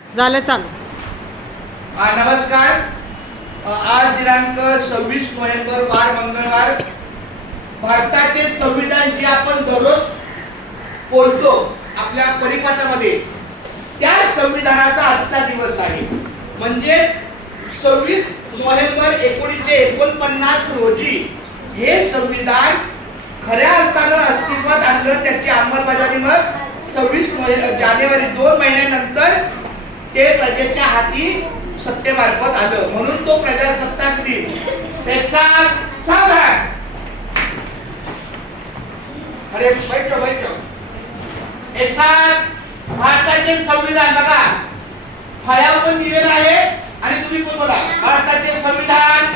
झालं चालू. हा, नमस्कार. अ, आज दिनांक सव्वीस नोव्हेंबर वार मंगळवार. भारताचे संविधान जे आपण दररोज बोलतो आपल्या परिपाठामध्ये त्या संविधानाचा आजचा दिवस आहे. म्हणजे सव्वीस नोव्हेंबर एकोणीसशे एकोणपन्नास रोजी हे संविधान खऱ्या अर्थानं अस्तित्वात आणलं त्याची अंमलबजावणी मग सव्वीस जानेवारी दोन महिन्यानंतर ते प्रजेच्या हाती सत्तेमार्फत आलं. म्हणून तो प्रजासत्ताक दिन. त्याचा सावधान. अरे बैठो बैठो. एक साथ भारताचे संविधान बघा. फळ्यावर पण दिलेलं आहे आणि तुम्ही पण बोला? भारताचे संविधान.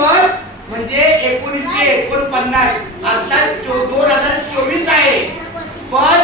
वर्ष म्हणजे एकोणीसशे एकोणपन्नास. आता दोन हजार चोवीस आहे. पण